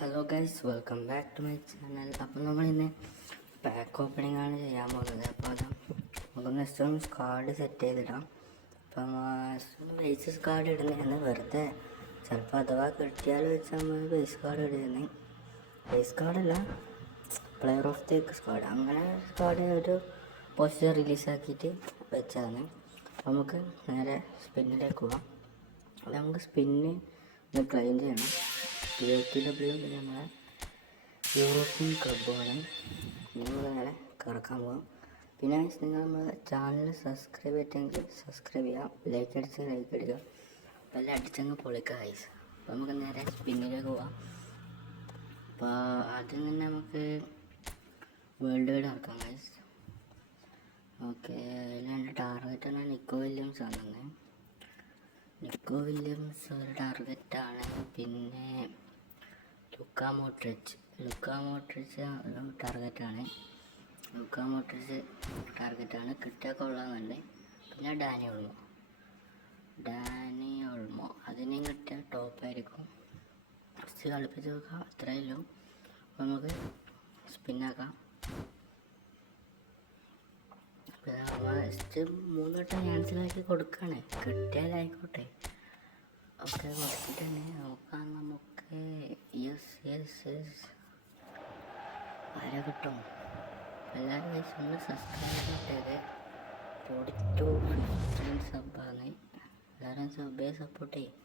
Hello guys, welcome back to my channel. അപ്പോൾ നമ്മളിന്ന് pack opening ആണ് ചെയ്യാൻ പോകുന്നത്. അപ്പോൾ നമുക്ക് നെക്സ്റ്റ് ഒന്ന് കാർഡ് സെറ്റ് ചെയ്തിടാം. അപ്പം ബേസിസ് കാർഡ് ഇടുന്നതാണ് വെറുതെ, ചിലപ്പോൾ അഥവാ കിട്ടിയാൽ വെച്ച് നമ്മൾ ബേസ് കാർഡ് ഇടുന്നത്. ബേസ് കാർഡല്ല, പ്ലെയർ ഓഫ് ദി കാർഡ്, അങ്ങനെ കാർഡ് ഒരു പോസ്റ്റർ റിലീസാക്കിയിട്ട് വെച്ചതാണ്. അപ്പോൾ നമുക്ക് നേരെ സ്പിന്നിലേക്ക് പോകാം. അത് നമുക്ക് സ്പിന്ന് ഒന്ന് ക്ലെയിം ചെയ്യണം. PLTW പിന്നെ നമ്മളെ യൂറോപ്യൻ ക്ലബ്ബാണ്. നമ്മൾ നേരെ കറക്കാൻ പോകാം. പിന്നെ നിങ്ങൾ നമ്മളെ ചാനൽ സബ്സ്ക്രൈബ് ചെയ്തിട്ടെങ്കിൽ സബ്സ്ക്രൈബ് ചെയ്യാം, ലൈക്ക് അടിക്കുക, അപ്പോൾ എല്ലാം അടിച്ചങ്ങ് പൊളിക്കുക ഗൈസ്. അപ്പോൾ നമുക്ക് നേരെ സ്പിന്നിലേക്ക് പോകാം. അപ്പോൾ ആദ്യം തന്നെ നമുക്ക് വേൾഡ് വൈഡ് ഇറക്കാം ഗൈസ്. ഓക്കെ, അതിൽ എൻ്റെ ടാർഗറ്റാണ് നിക്കോ വില്യംസ് ആണെന്ന്. നിക്കോ വില്യംസ് ഒരു ടാർഗറ്റാണ്. പിന്നെ ലുക്ക മോഡ്രിച്ച് ടാർഗറ്റാണ്. കിട്ടിയ കൊള്ളാമെന്നുണ്ട്. പിന്നെ ഡാനി ഓൾമോ അതിനെയും കിട്ടിയ ടോപ്പായിരിക്കും. ഫസ്റ്റ് കളിപ്പിച്ച് നോക്കാം, അത്രയല്ലോ. അപ്പോൾ നമുക്ക് സ്പിന്നാക്കാം. ജസ്റ്റ് 3 വട്ടം ക്യാൻസലാക്കി കൊടുക്കുകയാണ്, കിട്ടിയാലായിക്കോട്ടെ. ഓക്കെ, കൊടുത്തിട്ടുണ്ട്. നോക്കാം നമുക്ക്. യെസ് ആരെ കിട്ടും. എല്ലാവരും ഒന്ന് സബ്സ്ക്രൈബ് ചെയ്തത്. 42-15 സബ്ബാണ്. എല്ലാവരും സബ്ബേ സപ്പോർട്ട് ചെയ്യും.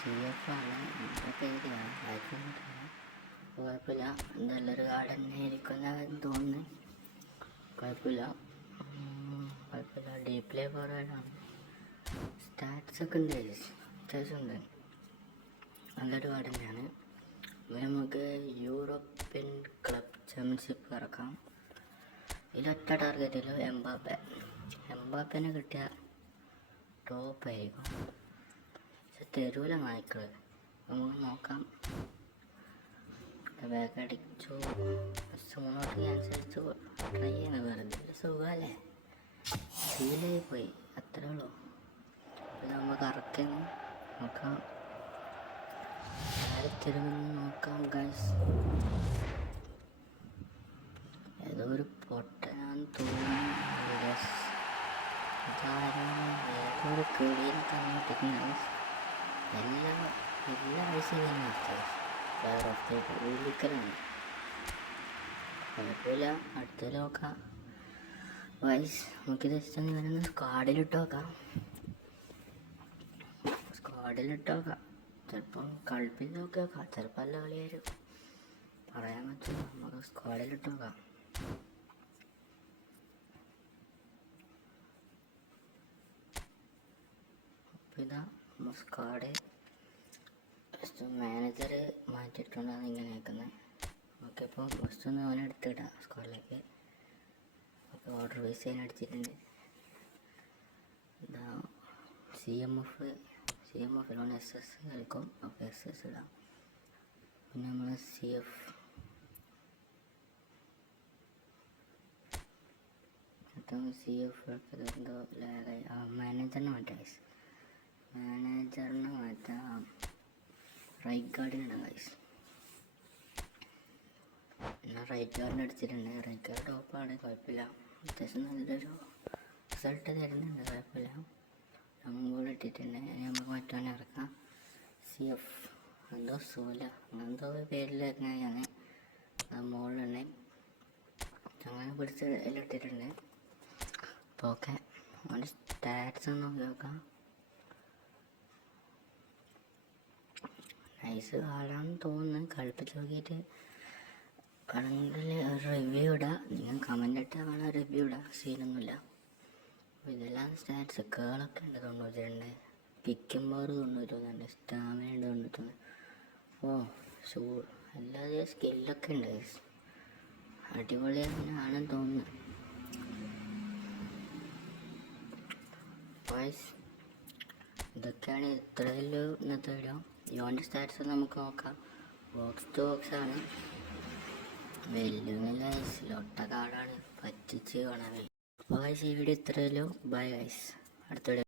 CF ആണ്, കുഴപ്പമില്ല. നല്ലൊരു കാർഡ് തന്നെ ആയിരിക്കും തോന്നുന്നു. കുഴപ്പമില്ല. ഡീപ്ലേ ഫോർവേഡാണ്. സ്റ്റാറ്റ്സൊക്കെ ഉണ്ട്, അത്യാവശ്യം ഉണ്ട്. നല്ലൊരു കാർഡ് തന്നെയാണ്. നമുക്ക് യൂറോപ്യൻ ക്ലബ് ചാമ്പ്യൻഷിപ്പ് ഇറക്കാം. ഇതിലൊറ്റ ടാർഗറ്റിൽ എംബാപ്പേനെ കിട്ടിയ ടോപ്പായിരിക്കും. തരൂല നായ്ക്കൾ. നമുക്ക് നോക്കാം. ബാക്ക് അടിച്ചു. 3 വട്ടം ക്യാൻസൽ ട്രൈ ചെയ്യണം. വെറുതെ ഒരു സുഖമല്ലേ, ഫീലായി പോയി, അത്രേ ഉള്ളൂ. പിന്നെ നമ്മൾ കറക്റ്റ് നോക്കാം, തരുമെന്ന് നോക്കാം ഗൈസ്. ഏതോ ഒരു പൊട്ടനാന്ന് തോന്നുന്നു. ഏതോ ഒരു കിളിയിൽ തന്നെ എല്ലാ ആഴ്ചയും ഞാൻ നടത്തത് പ്ലെയർ ഓഫ് ദി വിളിക്കലാണ്. കുഴപ്പമില്ല, അടുത്തതിൽ നോക്കാം വൈസ്. നമുക്ക് ജസ്റ്റ് ഒന്ന് ഇവനൊന്ന് സ്ക്വാഡിലിട്ട് നോക്കാം. ചിലപ്പം കളിപ്പിച്ച് നോക്കാം, ചിലപ്പോൾ നല്ല കളിയായിരിക്കും, പറയാൻ പറ്റില്ല. നമുക്ക് സ്ക്വാഡിലിട്ട് നോക്കാം. അപ്പോൾ ഇതാ സ്ക്വാഡ്. മാനേജർ മാറ്റിയിട്ടുണ്ടാകുന്ന ഇങ്ങനെ നിൽക്കുന്നത്. ഓക്കെ, അപ്പോൾ ഫസ്റ്റ് ഒന്ന് അവനെ എടുത്തിടാം സ്ക്വാഡിലേക്ക്. ഓക്കെ, ഓർഡർ വൈസ് ചെയ്യാൻ അടിച്ചിട്ടുണ്ട്. ഇതാ CMF ലോൺ SS കളിക്കും. ഓക്കെ, SS ഇടാം. പിന്നെ നമ്മൾ CF എന്തോ ലാഗായി. മാനേജറിനെ മാറ്റാം. റൈറ്റ് ഗാർഡിനിടാം ഗൈസ്. എന്നാൽ റൈറ്റ് ഗാർഡിന് അടിച്ചിട്ടുണ്ട്. റൈറ്റ് ഗാർഡ് ടോപ്പാണ്, കുഴപ്പമില്ല. അത്യാവശ്യം നല്ലൊരു റിസൾട്ട് തരുന്നുണ്ട്, കുഴപ്പമില്ല. നമ്മൾ ഇട്ടിട്ടുണ്ട്. നമുക്ക് മറ്റവനെ ഇറക്കാം. CF എന്തോ സൂല അങ്ങനെന്തോ പേരിൽ എങ്ങനെയാണ് മുകളിലുണ്ട്. അങ്ങനെ പിടിച്ച് എല്ലാം ഇട്ടിട്ടുണ്ട്. അപ്പോൾ ഓക്കെ, അവൻ്റെ സ്റ്റാറ്റ്സ് ഒന്ന് നോക്കി നോക്കാം. നൈസ് കാർഡാണെന്ന് തോന്നുന്നു. കളിപ്പിച്ച് നോക്കിയിട്ട് വേണമെങ്കിൽ റിവ്യൂ ഇടാം. നിങ്ങൾ കമൻ്റ് ഇട്ടാൽ വേണം റിവ്യൂ ഇടാം, സീനൊന്നുമില്ല. അപ്പോൾ ഇതെല്ലാം സ്റ്റാറ്റ്സ്. കേളൊക്കെ ഉണ്ട് 92, കിക്കും പവർ 91, സ്റ്റാമിന ഉണ്ട് 91. എല്ലാ സ്കില്ലൊക്കെ ഉണ്ട്. അടിപൊളിയാണെന്ന് തോന്നുന്നു. വോയിസ് ഇതൊക്കെയാണ് ഇത്രയല്ലോ ഇന്നത്തെ വീഡിയോ. യോൻ്റെ സ്റ്റാറ്റസ് നമുക്ക് നോക്കാം. ബോക്സ് ടു ബോക്സ് ആണ്. വെല്ലുവിളി ലൊട്ട കാർഡാണ്, പറ്റിച്ച് കാണാൻ. അപ്പോൾ ഗൈസ് ഈ വീഡിയോ ഇത്രയല്ലോ. ബൈ ഗൈസ്, അടുത്ത വീഡിയോ